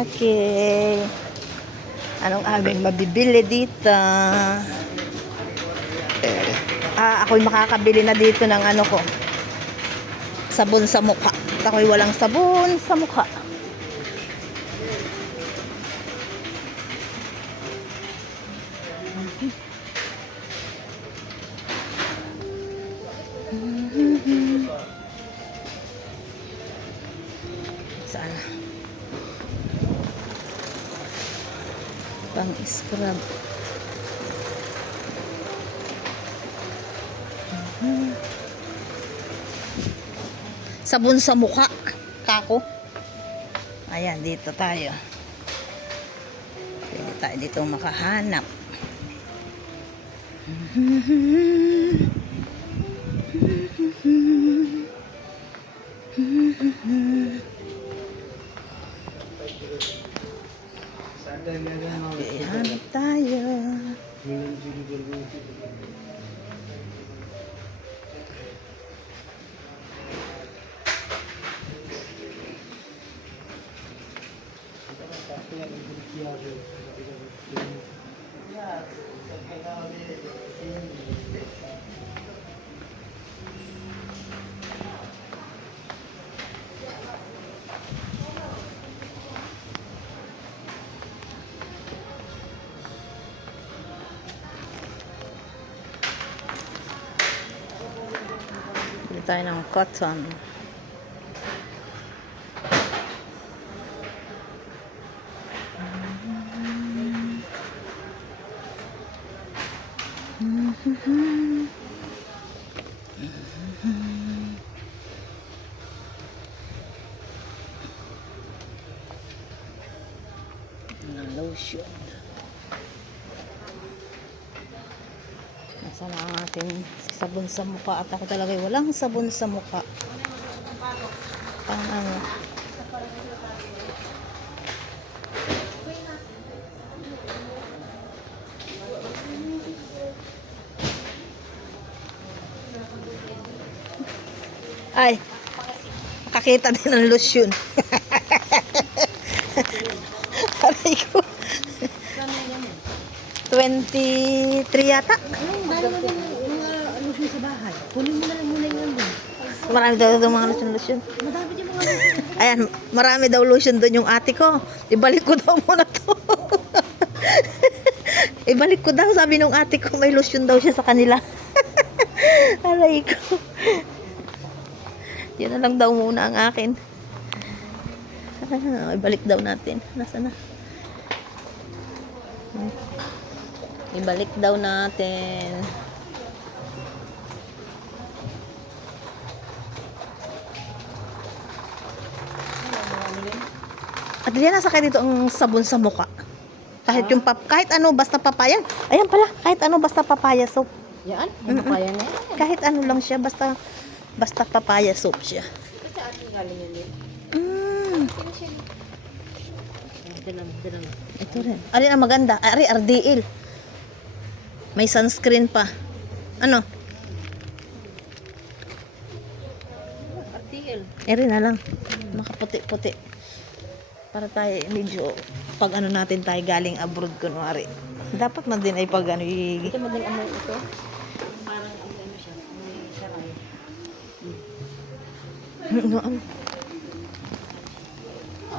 Okay. Anong aming mabibili dito? Ako'y makakabili na dito ng ano ko. Sabon sa mukha. At ako'y walang sabon sa mukha. Saan? Pang-scrub. Sabon sa mukha. Kako. Ayan, dito tayo. Pwede tayo dito makahanap. Okay, hanap tayo. Bili tayo ng cotton. Lotion. Nasaan ang ating sabon sa mukha? At ako talaga walang sabon sa mukha. Pang ano? Ay, makakita din ng lotion. Aray ko. 23 yata. Dahil mo din mga lotion sa bahay. Kunin mo na lang muna yun doon. Marami daw itong mga lotion. Madami din mga lotion. Ayan, marami daw lotion doon yung ate ko. Ibalik ko daw muna to. Ibalik ko daw, sabi nung ate ko, may lotion daw siya sa kanila. Aray ko. Yan na lang daw muna ang akin. Ibalik daw natin. Nasaan na? Ibalik daw natin. At diyan nasa kayo dito ang sabon sa mukha. Kahit yung kahit ano basta papaya. Ayan pala, kahit ano basta papaya soap. Yan? Ano kaya na yan? Kahit ano lang siya, basta papaya soap siya. Kasi ating galing yan din. Dinan. Ito rin. Ari ang maganda. Ari RDL. May sunscreen pa. Ano? RTL. Eri na lang. Makaputi-puti. Para tayo medyo pag ano natin tayo galing abroad kunwari. Dapat man din ay pag ano Ito madaling amoy ito. Parang ano siya. May saray.